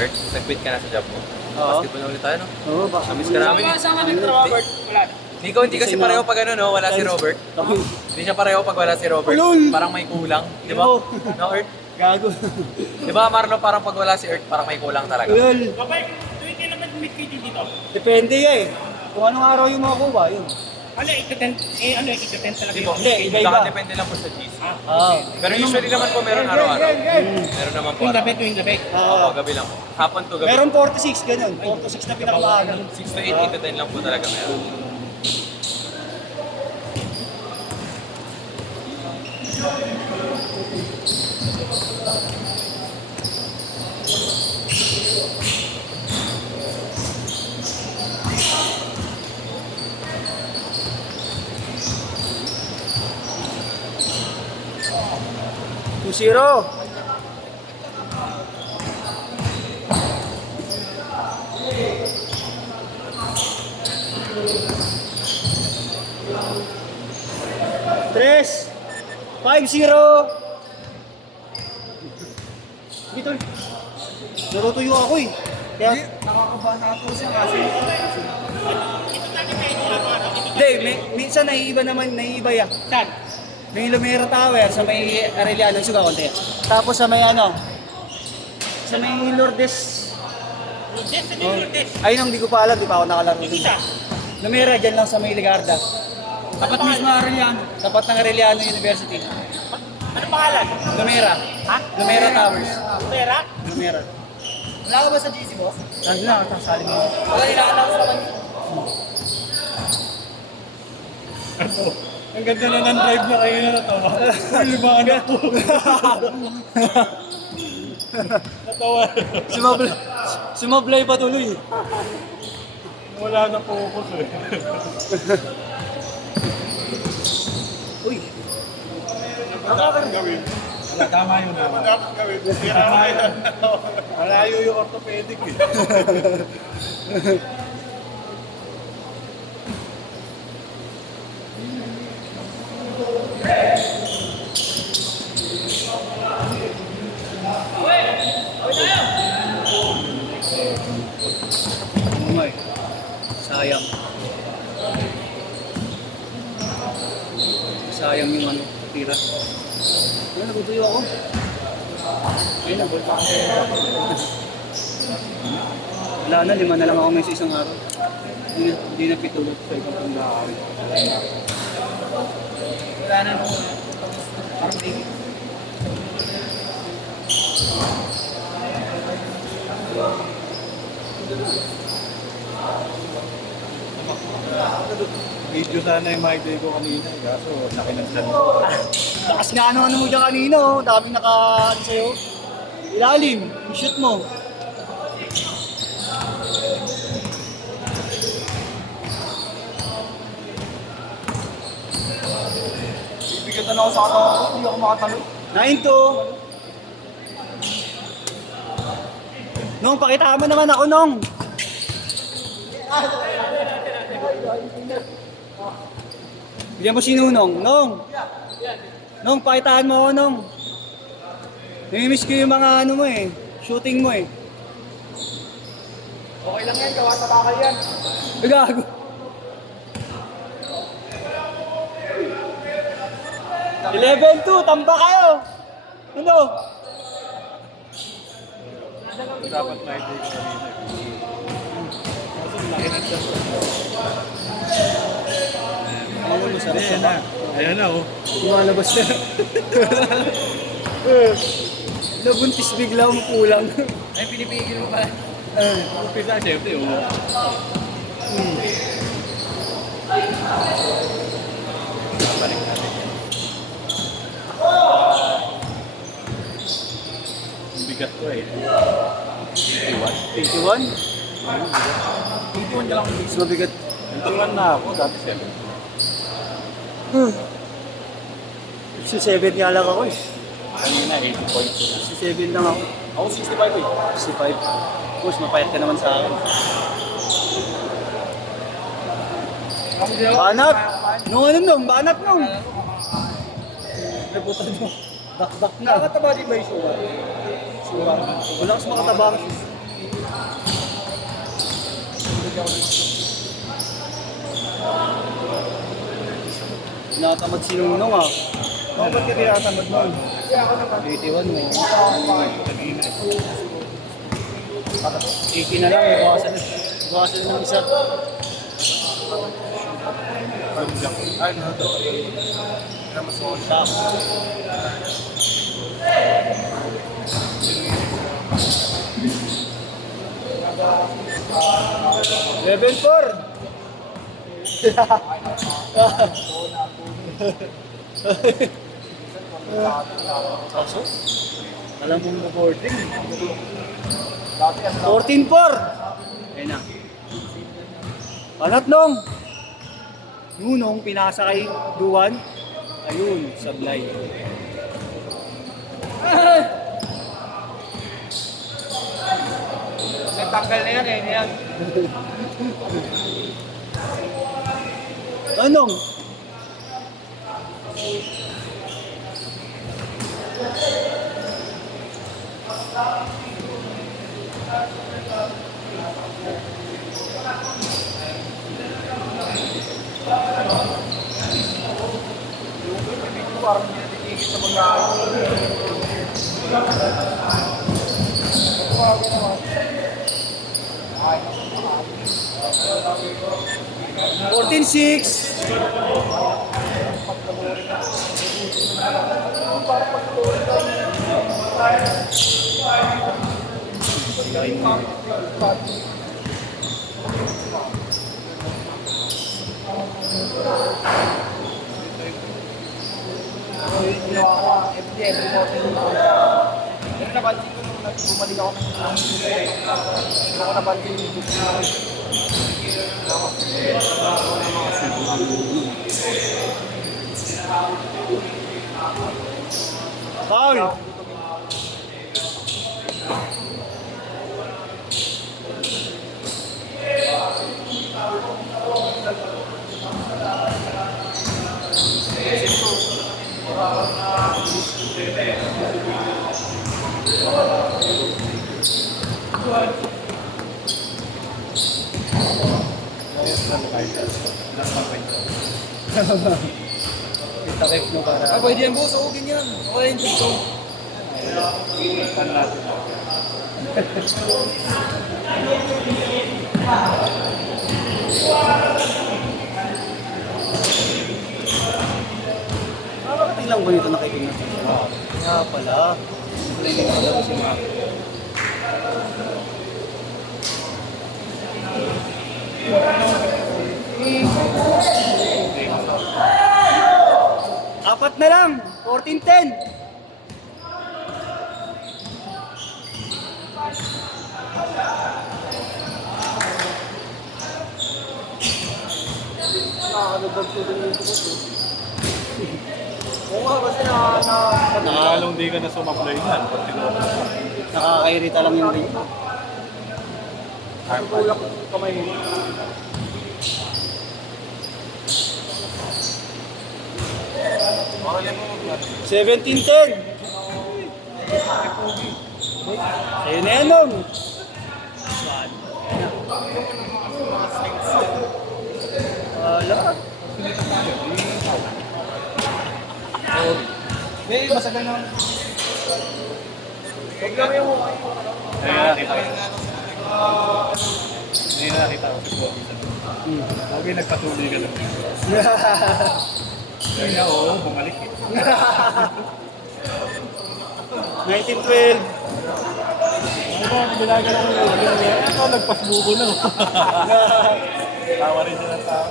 Bert, nag-quit ka na sa job mo. Oo. Basketball na ulit tayo, no? Oo, baka. Namiss ka namin. Saan ka nagtrabaho, Bert? Wala na. Hindi kasi pareho pag ano, no? Wala si Robert. Hindi siya pareho pag wala si Robert. Ulol! Parang may kulang, di ba? Oo. No, Earth? Gago. Di ba, Marlo, parang pag wala si Earth, parang may kulang talaga. Ulol. Babay, tuwing kailan mag-meet kayo dito? Depende eh. Kung anong araw yung makukuha, yun. Ano, ika-10 talaga Di ba? Hindi, iba-iba. Depende lang po sa GC. Oo. Pero usually naman po meron araw-araw. Meron naman po araw. Tuwing gabi. Oo, gabi lang po. Hapon to gabi. Meron 4 to 6, ganun. 4 to 6 na pinakamaaga. 6 to 8, 8 to 10 lang po talaga meron. Two zero. Tres. 5-0. Dito. Natutuyo ako eh. Kaya nakakabahan ako siya kasi. Hindi, minsan naiiba naman, naiiba yan. Saan? May Lumera Tower sa may Arellano, suga konti. Tapos sa may ano, sa may Lourdes. Lourdes, ano yung Lourdes? Ayun ang hindi ko pa alam, di pa ako nakalaro dun. Isa. Lumera, dyan lang sa may Ligarda. Tapat mismo Arellano. Tapat ng Arellano University. Ano pangalan? Lumera. Ha? Lumera Towers. Pera? Lumera. Wala ka ba sa GC, boss? Nandun na, kasali mo. Wala nila-announce naman yun. Ang ganda na ng drive na kayo na natawa. Lima na po. Natawa. Sumablay pa tuloy. Wala na focus eh. Uy. Dapat gawin. Wala, tama yun. Dapat gawin. Tama yun. Malayo yung orthopedic eh. Umay. Sayang. Sayang yung ano, tira. Ayun, nagutuyo ako. Ayun, nagulpa ako. Wala na, 5 na lang ako may sa isang araw. Hindi na pitulog sa ibang panglaawin. Wala na. Parang baby. Video sana yung mic day ko kanina. Kaso, laki ng chan ko. Lakas nga ano mo dyan kanina, oh. Daming naka-ano sa'yo. Ilalim, i-shoot mo. Bibigyan na ako sa katawan ko. Hindi ako makatalo. 9-2. Nung, pakita mo naman ako, Nong. Bigyan mo si Nunong. Nong. Nong, pakitaan mo ako, Nong. Namimiss ko yung mga ano mo eh. Shooting mo eh. Okay lang yan. Gawa sa bakal yan. Gago. Eleven 2, tamba kayo. Ano? Dapat mic day ko kanina. Kaso, laki ng chan ko. Ano mo sa Ayan na. Ayan na oh. lumalabas na. Nabuntis bigla mo kulang. Ay, pinipigil mo pala. Pisa, syempre oh. Balik natin. Ang bigat ko eh. 21? 21 na lang. Mas mabigat. 21 na ako. Dati 7. Si 7 nga lang ako eh. Kanina 80 points. Si 7 lang ako. Ako 65 eh. 65. Boss, mapayat ka naman sa akin. Banat! Nung ano nung? Banat nung! Nabutan mo. Bakbak na. Nakakataba din ba yung suwa? Suwa. Wala kas makatabang. Natamad si Nunong ah. Ako ba't ka tinatamad nun? 81 mo. 80 na lang, ibawasan na. Ibawasan na ng isa. Ay, no, ito. Tap. Level 4. Kaso, alam mong boarding. 14-4. Ayun na. Panatlong. Nunong pinasa kay Duwan. Ayun, sablay. Natanggal na yan eh. Yan. Anong? Parang nililigit sa mga 14-6. Pero nabansin ko nung bumalik ako ng ako nabansin yung Foul. Itakip mo para. Ah, pwede yan boss. Oo, ganyan. Okay yung dito. Bakit lang ko nito nakikinig? Nga pala. Narinig ko daw si Mark. Apat na lang. 14-10. Oo nga, kasi Nakalong di ka na sumablay yan. Pag tinuro. Nakakairita lang yung ring. tulak yung kamay mo. Bakit mo 17-10. Ayun na yan, Nong. Wala. May masagal na. Huwag lang yung Ayun nakita ko. Ayun nakita ko si Bobby. Okay, nagpatuloy ka lang. Kaya oo, bumalik eh. 19-12. Ano ba, ginagalaw ko yun. Ako, nagpasbuko na. Tawa rin siya ng tao.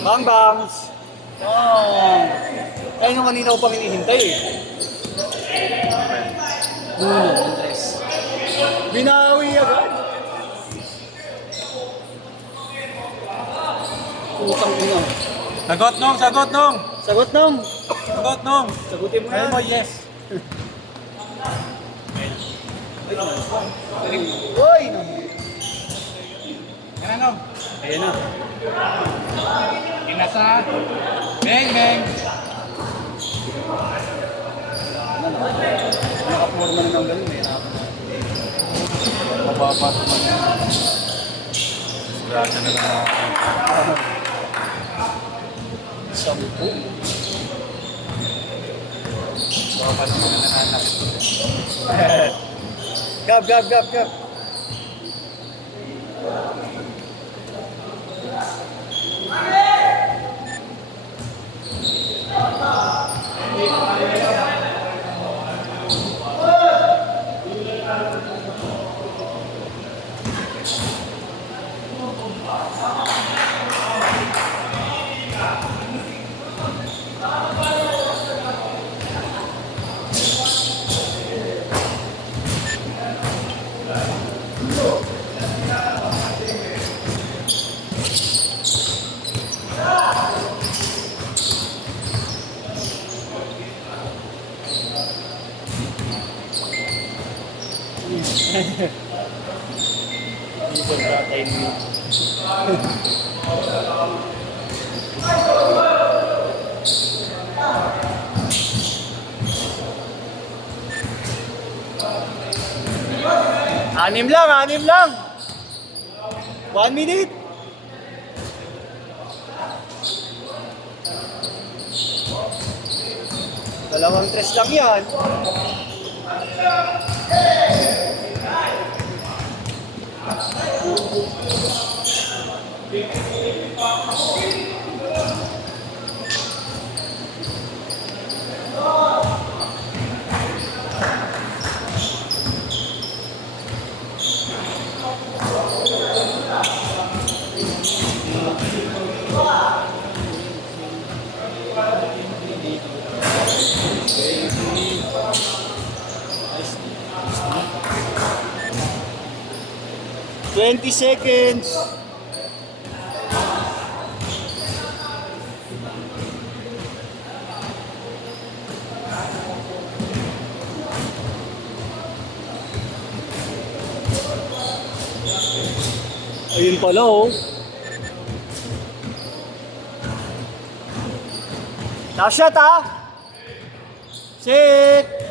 Bang bangs. Bang. Kaya nung kanina ko pang hinihintay eh. Andres. Binawi agad. Utang ina. Sagot nung, sagot nung! Sagot Nong. Sagot nung! Sagutin mo Ayaw na. mo, yes! Uy! Yan nung! Ayan na. Inasa! Beng, beng! Nakap forma na ng ganun, may hirapan. Mababa naman yan. Grasa na lang ako. 10. Baba naman na nananakit. Gab. Ibon ka tayo niyo. Anim lang. 1 minute. Dalawang tres lang yan. Twenty seconds. Ayun pala oh. Last shot ah. Sit.